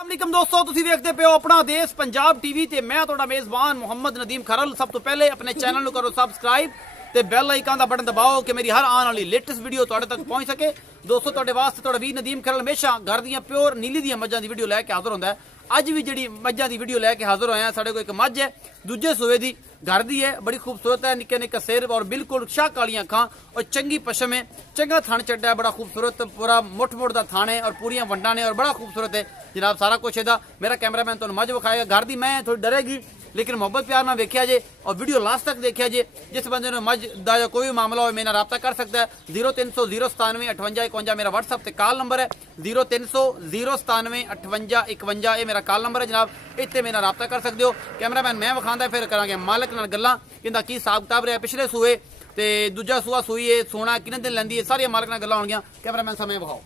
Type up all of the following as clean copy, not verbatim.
अस्सलाम दोस्तों, तुसीं वेखदे पे हो अपना देश पंजाब टीवी ते मैं तुहाडा मेज़बान मुहम्मद नदीम खरल। सब तो पहले अपने चैनल नूं करो सबसक्राइब ते बैल आइकन दा बटन दबाओ कि मेरी हर आने वाली लेटेस्ट वीडियो तुहाडे तक पहुंच सके। दोस्तों, तुहाडे वास्ते तुहाडा वीर नदीम खरल हमेशा घर दियां प्योर नीली दियां मज्जां दी वीडियो लैके हाज़र हुंदा है। अज भी जिहड़ी मज्जां दी वीडियो लैके हाज़र होए हैं, साडे कोल एक मज्ज है दूजे सूए दी, घर दी है, बड़ी खूबसूरत है, निक्के निक्के सिर और बिल्कुल शाह कालियां अखां और चंगी पशम है, चंगा थन चड्डा है, बड़ा खूबसूरत पूरा मुठ मुठ दा थान है और पूरियां वंडा ने और बड़ा खूबसूरत है जनाब सारा कुछ है। मेरा कैमरामैन तुहानूं मज्ज विखाएगा। घर दी मैं थोड़ी डरेगी लेकिन मोहब्बत प्यार ना वेख्या जे और वीडियो लास्ट तक देखिया जे। जिस बंदे ने मज दा या कोई भी मामला हो मेरे नाल राब्ता कर सकता है। 0300 097 58 51 मेरा व्हाट्सअप ते कॉल नंबर है। 0300 097 58 51 ये मेरा कॉल नंबर है जनाब। इत्ते मेरे नाल राब्ता कर सकते हो। कैमरामैन मैं विखांदा, फिर करांगे मालिक नाल गल्लां किंदा की हिसाब किताब रहा पिछले सूए ते दूजा सूआ सूई है, सोना किन्ने दिन लैंदी है, सारियां मालिक नाल गल्लां होणगियां। कैमरामैन साहब मैं विखाओ।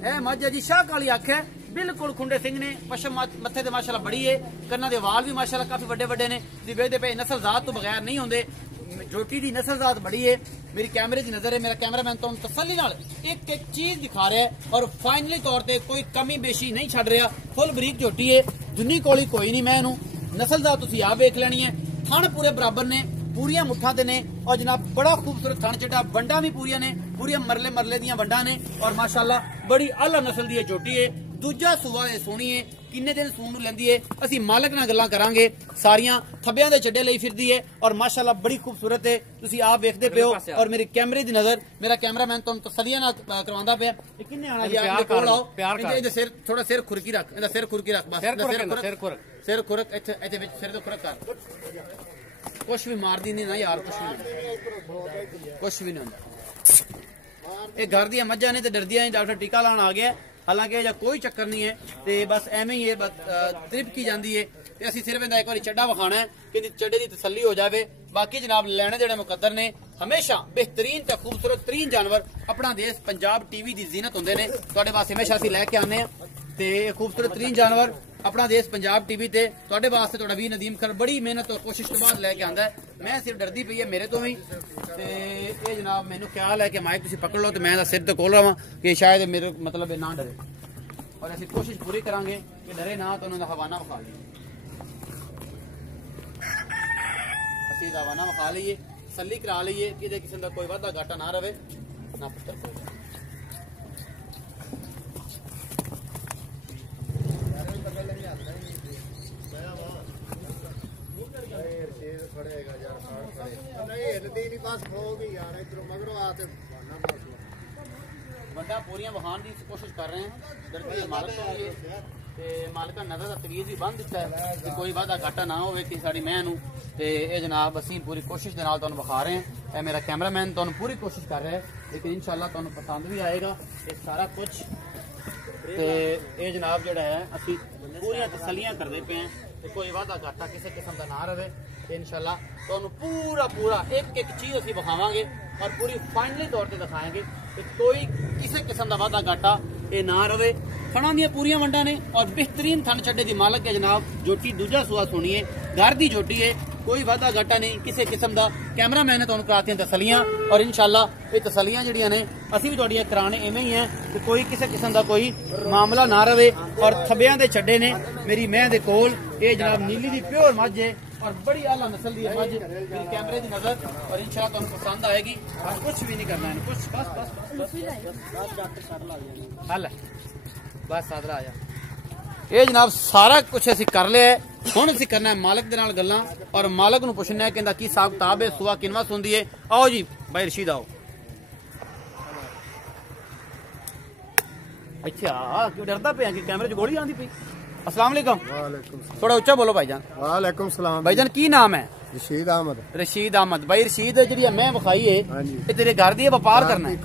ए मज है जी, शाह काली अख है, बिल्कुल खुंडे सिंह ने, पशम मत्थे ते माशाल्लाह बड़ी है, कन्ना दे वाल भी माशाल्लाह काफी बड़े बड़े ने। तुसीं वेखदे पे नस्ल जात तो बगैर नहीं होंदे, जोटी दी नस्ल जात बड़ी है। मेरी कैमरे की नजर है, मेरा कैमरामैन तो तसल्ली नाल एक एक चीज दिखा रहा है और फाइनली तौर पर कोई कमी बेशी नहीं छड़ रहा। फुल बरीक जोटी है, जुन्नी कोली कोई नहीं। मैं इनू नस्ल जात तुसीं आप वेख लैनी है। थण पूरे बराबर ने, पूरियां मुठा दे ने और जनाब बड़ा खूबसूरत थन चढ़ा, वंडा भी पूरियां ने, पूरियां मरले मरले दियां वंडा ने और माशाल्लाह बड़ी आला नस्ल दी जोटी है। दूजा सूआ है, सोहनी है, किन्ने दिन सून नूं लैंदी है। असीं मालक नाल गल्लां करांगे। सारियां थब्बियां दे चड्डे लई फिरदी है और माशाल्लाह बड़ी खूबसूरत है। तुसीं आप वेखदे पे हो और मेरी कैमरे दी नजर, मेरा कैमरामैन तुहानूं तसल्लियां नाल करवांदा पिया। ये किन्ने आना जी, आपदे कोल आओ, इहदे सिर थोड़ा सिर खुरकी रख, इहदा सिर खुरकी रख, बस सिर खुरक इत्थे इत्थे विच सिर ते खुरक कर। कुछ भी मार दी नहीं ना यार, कुछ भी नहीं होंदा। ये घर दी मज्जां ने ते डरदियां नहीं। डॉक्टर टीका लाने आ गया, हालांकि यह कोई चक्कर नहीं है, तो बस एवं ही है, बस त्रिप की जाती है। तो असीं सिर्फ एक बार चड्डा विखाना है कि चड्डे की तसल्ली हो जाए। बाकी जनाब लैने देने मुकद्दर ने। हमेशा बेहतरीन ते खूबसूरत तरीन जानवर अपना देश पंजाब टीवी की जीनत होंदे ने, तुहाडे वास्ते हमेशा असीं लैके आने हैं। ते खूबसूरत तरीन जानवर अपना देश पंजाब टीवी ते तुहाडे वास्ते तुहाडा वीर नदीम खर बड़ी मेहनत और कोशिश के बाद लैके आंदा है। मैं सिर्फ डरदी पई है मेरे तो भी, ते ये जनाब मैनू ख्याल है कि माइक तुसीं पकड़ लो तो मैं सिर ते कोल रहां कि शायद मेरे मतलब ना डरे और असीं कोशिश पूरी करांगे कि डरे ना तो उन्होंने हवाना विखा लीए। असीं हवाना विखा लीए, तसल्ली करा लीए कि किसी का कोई वाधा घाटा ना रहे ना पुत्र को। बंदा पूरियां वहान की कोशिश कर रहे हैं, डरती मालक तो भी ते मालक नजर का तवीज भी बंद दिता है कि कोई वादा घाटा ना हो कि साड़ी मैं नूं। ते ये जनाब असीं पूरी कोशिश के नाल तुहानूं विखा रहे हैं। ये मेरा कैमरामैन तुहानूं पूरी कोशिश कर रहा है, लेकिन इंशाअल्लाह तुहानूं पसंद भी आएगा ये सारा कुछ। ते ये जनाब जिहड़ा है असीं पूरियां तसल्लियां करदे पे हैं कि कोई वादा घाटा किसी किस्म का ना रहे। इंशाअल्लाह तुहानूं पूरा पूरा एक एक चीज़ असीं विखावांगे और पूरी फाइनली तौर पर दिखाएंगे कि कोई किसी किस्म का वादा घाटा ये ना रहे। थणा दियां पूरियां वंडा ने और बेहतरीन थन चड्डे की मालक है जनाब। जोटी दूजा सूआ सोनी है, घर की जोटी है, कोई वादा घाटा नहीं किसी किस्म का। कैमरामैन ने तुहानूं करातियां तसल्लियां और इंशाअल्लाह ये तसल्लियां जिहड़ियां ने असीं भी तुहाडियां कराने इवें ही है कि कोई किसी किस्म का कोई मामला ना रहे। और थब्बियां दे चड्डे ने मेरी मैं दे कोल, ये जनाब नीली दी प्योर मझ है और बड़ी आला नस्ल की मझ। मेरी कैमरे की नजर और इंशाअल्लाह तुहानूं पसंद आएगी। कुछ भी नहीं करना है, कुछ बस बस हल बस सादरा आ जा। ये जनाब सारा कुछ असीं कर लिया है। हुण असीं करना है मालक दे नाल गल्लां और मालक नूं पुछना है कि की हिसाब किताब है, सुआ किनवा सुंदी है। आओ जी भाई रशीद आओ इत्थे आ, क्यों डरदा पिया कि कैमरे च गोली आंदी पई। अस्सलाम वालेकुम। थोड़ा उच्चा बोलो भाईजान। वालेकुम सलाम। भाईजान की नाम है? रशीद अहमद। रशीद अहमद भाई रशीद जी मैं विखाई है ये तेरे घर दी व्यापार करना है?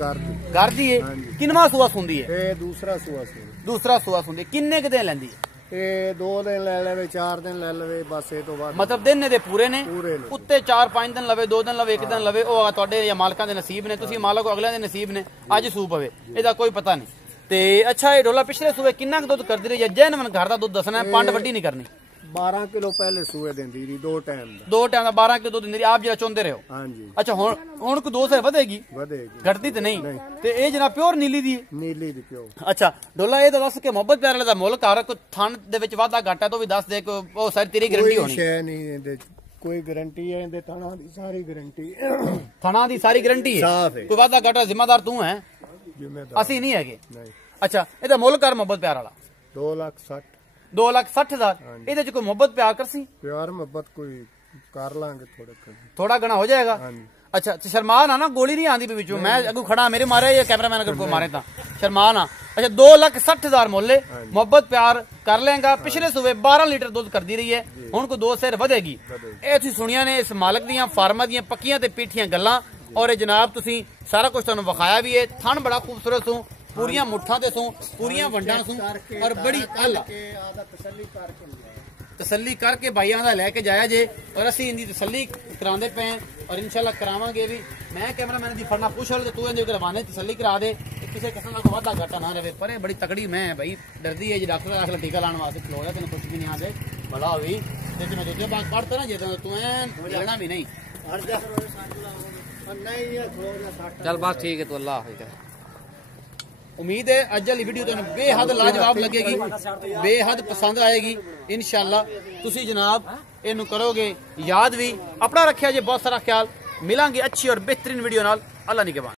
घर दी है। किनवा सूआ सुंदी है? दूसरा सूआ। दूसरा सूआ सुंदी। किन्ने क दिन लैंदी है? 2 दिन ले लेवे, 4 दिन ले लेवे, बस ये तो बाद मतलब दिन दे पूरे ने उत्ते 4-5 दिन लवे, 2 दिन लवे, 1 दिन लवे, ओ तुहाडे या मालकां दे नसीब ने। तुसीं मालक अगले दे नसीब ने, अज सू पवे एदा कोई पता नहीं। ते अच्छा ये डोला पिछले सूबे किन्ना दुध करदी रही है? जैनवन घर का दुध दसना है, पंड वड्डी नहीं करनी। 12 ਕਿਲੋ ਪਹਿਲੇ ਸੂਏ ਦਿੰਦੀ ਰਹੀ 2 ਟਾਈਮ ਦਾ। 2 ਟਾਈਮ ਦਾ 12 ਕਿਲੋ ਦੁੱਧ ਦਿੰਦੀ ਰਹੀ, ਆਪ ਜਿਹੜਾ ਚੁੰਦੇ ਰਹੋ। ਹਾਂਜੀ ਅੱਛਾ ਹੁਣ ਕੋ 2 ਸਿਰ ਵਧੇਗੀ? ਵਧੇਗੀ। ਘਟਦੀ ਤੇ ਨਹੀਂ। ਤੇ ਇਹ ਜਨਾਬ ਪਿਓਰ ਨੀਲੀ ਦੀ ਹੈ? ਨੀਲੀ ਦੀ ਪਿਓ। ਅੱਛਾ ਡੋਲਾ ਇਹ ਤਾਂ ਦੱਸ ਕੇ ਮੁਹੱਬਤ ਪਿਆਰ ਵਾਲੇ ਦਾ ਮੁੱਲ ਘਰ ਕੋ ਥਣ ਦੇ ਵਿੱਚ ਵਾਧਾ ਘਾਟਾ ਤੋਂ ਵੀ ਦੱਸ ਦੇ ਕਿ ਉਹ ਸਾਰੀ ਤੇਰੀ ਗਾਰੰਟੀ ਹੋਣੀ? ਸ਼ੈ ਨਹੀਂ ਇਹਦੇ ਕੋਈ ਗਾਰੰਟੀ ਹੈ, ਇਹਦੇ ਥਣਾ ਦੀ ਸਾਰੀ ਗਾਰੰਟੀ। ਥਣਾ ਦੀ ਸਾਰੀ ਗਾਰੰਟੀ ਹੈ, ਸਾਫ਼ ਹੈ। ਕੋਈ ਵਾਧਾ ਘਾਟਾ ਜ਼ਿੰਮੇਦਾਰ ਤੂੰ ਹੈ, ਜ਼ਿੰਮੇਦਾਰ ਅਸੀਂ ਨਹੀਂ ਹੈਗੇ। ਨਹੀਂ। ਅੱਛਾ ਇਹਦਾ ਮੁੱਲ ਕਰ ਮੁਹੱਬਤ ਪਿਆਰ ਵਾਲਾ 2,60,000। 2,60,000। ਇਹਦੇ ਚ ਕੋਈ ਮੁਹੱਬਤ ਪਿਆਰ ਕਰਸੀ? ਪਿਆਰ ਮੁਹੱਬਤ ਕੋਈ ਕਰ ਲਾਂਗੇ ਥੋੜਾ ਗਣਾ ਹੋ ਜਾਏਗਾ। ਅੱਛਾ ਤੇ ਸ਼ਰਮਾ ਨਾ ਗੋਲੀ ਨਹੀਂ ਆਂਦੀ ਵਿੱਚੋਂ, ਮੈਂ ਅੱਗੋਂ ਖੜਾ ਮੇਰੇ ਮਾਰੇ ਜਾਂ ਕੈਮਰਾਮੈਨ ਅਗਰ ਕੋਈ ਮਾਰੇ ਤਾਂ ਸ਼ਰਮਾ ਨਾ। ਅੱਛਾ 2,60,000 ਮੁੱਲ, ਮੁਹੱਬਤ ਪਿਆਰ ਕਰ ਲੇਗਾ। ਪਿਛਲੇ ਸੂਬੇ 12 ਲੀਟਰ ਦੁੱਧ ਕਰਦੀ ਰਹੀ ਹੈ, ਹੁਣ ਕੋ 2 ਸਿਰ ਵਧੇਗੀ। ਇਹ ਤੁਸੀਂ ਸੁਣੀਆਂ ਨੇ ਇਸ ਮਾਲਕ ਦੀਆਂ ਫਾਰਮਾਂ ਦੀਆਂ ਪੱਕੀਆਂ ਤੇ ਪੀਠੀਆਂ ਗੱਲਾਂ। ਔਰ ਇਹ ਜਨਾਬ ਤੁਸੀਂ ਸਾਰਾ ਕੁਝ ਤੁਹਾਨੂੰ ਵਿਖਾਇਆ ਵੀ ਹੈ। ਥਣ ਬੜਾ ਖੂਬਸੂਰਤ ਸੂ, ਪੂਰੀਆਂ ਮੁੱਠਾਂ ਤੇ ਸੂ, ਪੂਰੀਆਂ ਵੰਡਾਂ ਸੂ ਔਰ ਬੜੀ ਕੱਲ ਤਸੱਲੀ करके भाइयों का लैके जाया जे और असी इनकी तसल्ली कराते पे और इंशाल्लाह करावांगे भी। मैं कैमरा मैन की फड़ना पूछ लो तू इन्हें करवाने तसल्ली करा दे, किसी किस्म का वाधा घाटा ना रहे। पर बड़ी तकड़ी मैं भाई डरदी है जी, डॉक्टर आखिर टीका लाने वास्ते खलो है, तेन कुछ भी नहीं आते बड़ा हुई मैं दूसरे बात पढ़ता ना जे तू लेना भी नहीं। चल बस ठीक है, तो अल्लाह हाफिज़। उम्मीद है अज वाली वीडियो तुहानू बेहद लाजवाब लगेगी, बेहद पसंद आएगी इंशाल्लाह। तुसी जनाब इनू करोगे याद भी। अपना रखिया जे बहुत सारा ख्याल। मिलांगे अच्छी और बेहतरीन वीडियो नाल। अल्लाह निगहबान।